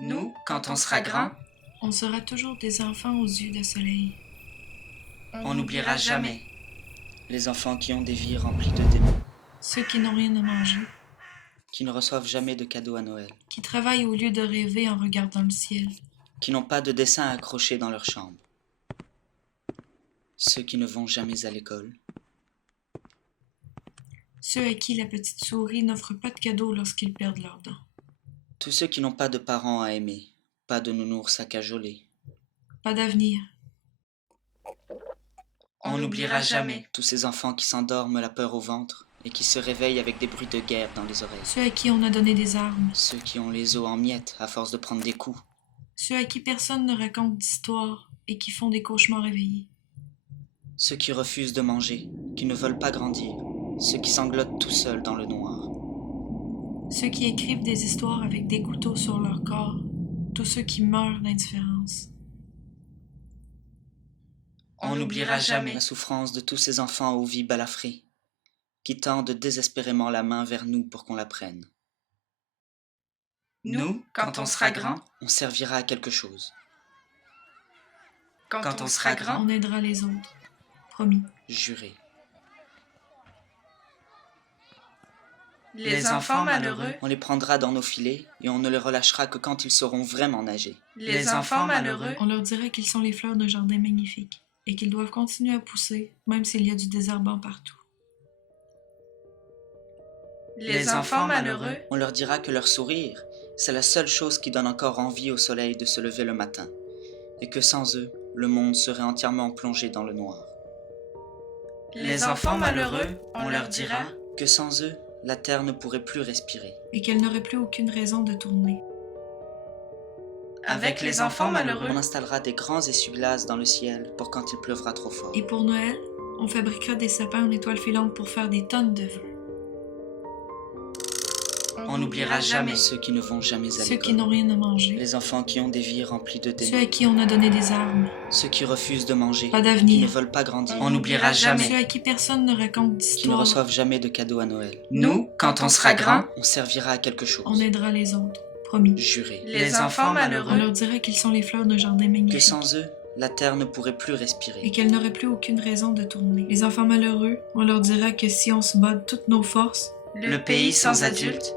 Nous, quand on sera grand, on sera toujours des enfants aux yeux de soleil. on n'oubliera jamais les enfants qui ont des vies remplies de démons, Ceux qui n'ont rien à manger, qui ne reçoivent jamais de cadeaux à Noël, qui travaillent au lieu de rêver en regardant le ciel. qui n'ont pas de dessin accroché dans leur chambre, ceux qui ne vont jamais à l'école, Ceux à qui la petite souris n'offre pas de cadeaux lorsqu'ils perdent leurs dents. tous ceux qui n'ont pas de parents à aimer, pas de nounours à cajoler. Pas d'avenir. On n'oubliera jamais tous ces enfants qui s'endorment la peur au ventre et qui se réveillent avec des bruits de guerre dans les oreilles. Ceux à qui on a donné des armes. Ceux qui ont les os en miettes à force de prendre des coups. Ceux à qui personne ne raconte d'histoire et qui font des cauchemars éveillés. Ceux qui refusent de manger, qui ne veulent pas grandir. Ceux qui sanglotent tout seuls dans le noir. Ceux qui écrivent des histoires avec des couteaux sur leur corps. Tous ceux qui meurent d'indifférence. On n'oubliera jamais la souffrance de tous ces enfants aux vies balafrées, qui tendent désespérément la main vers nous pour qu'on la prenne. Nous, quand on sera grand, on servira à quelque chose. Quand on sera grand, On aidera les autres. Promis. juré. Les enfants malheureux, On les prendra dans nos filets et on ne les relâchera que quand ils sauront vraiment nager. les enfants malheureux, On leur dira qu'ils sont les fleurs d'un jardin magnifique et qu'ils doivent continuer à pousser, même s'il y a du désherbant partout. les enfants malheureux, On leur dira que leur sourire, c'est la seule chose qui donne encore envie au soleil de se lever le matin, et que sans eux, le monde serait entièrement plongé dans le noir. les enfants malheureux, on leur dira, Que sans eux, la terre ne pourrait plus respirer. Et qu'elle n'aurait plus aucune raison de tourner. avec les enfants malheureux, On installera des grands essuie-glaces dans le ciel pour quand il pleuvra trop fort. Et pour Noël, on fabriquera des sapins en étoiles filantes pour faire des tonnes de vœux. On n'oubliera jamais ceux qui ne vont jamais à Ceux qui l'école. n'ont rien à manger. Les enfants qui ont des vies remplies de Ceux démons. à qui on a donné des armes. Ceux qui refusent de manger. Pas Qui ne d'avenir. veulent pas grandir. On n'oubliera jamais. Ceux à qui personne ne raconte Qui ne d'histoire. reçoivent jamais de cadeaux à Noël. Nous, quand on sera grand, On servira à quelque chose. On aidera les autres. Promis. Juré. les enfants On malheureux, leur dira qu'ils sont les fleurs d'un jardin Que magnifique. sans eux, la terre ne pourrait plus Et respirer. qu'elle n'aurait plus aucune raison de tourner. Les enfants malheureux, on leur dira que si on se bat de toutes nos forces, le pays sans adultes,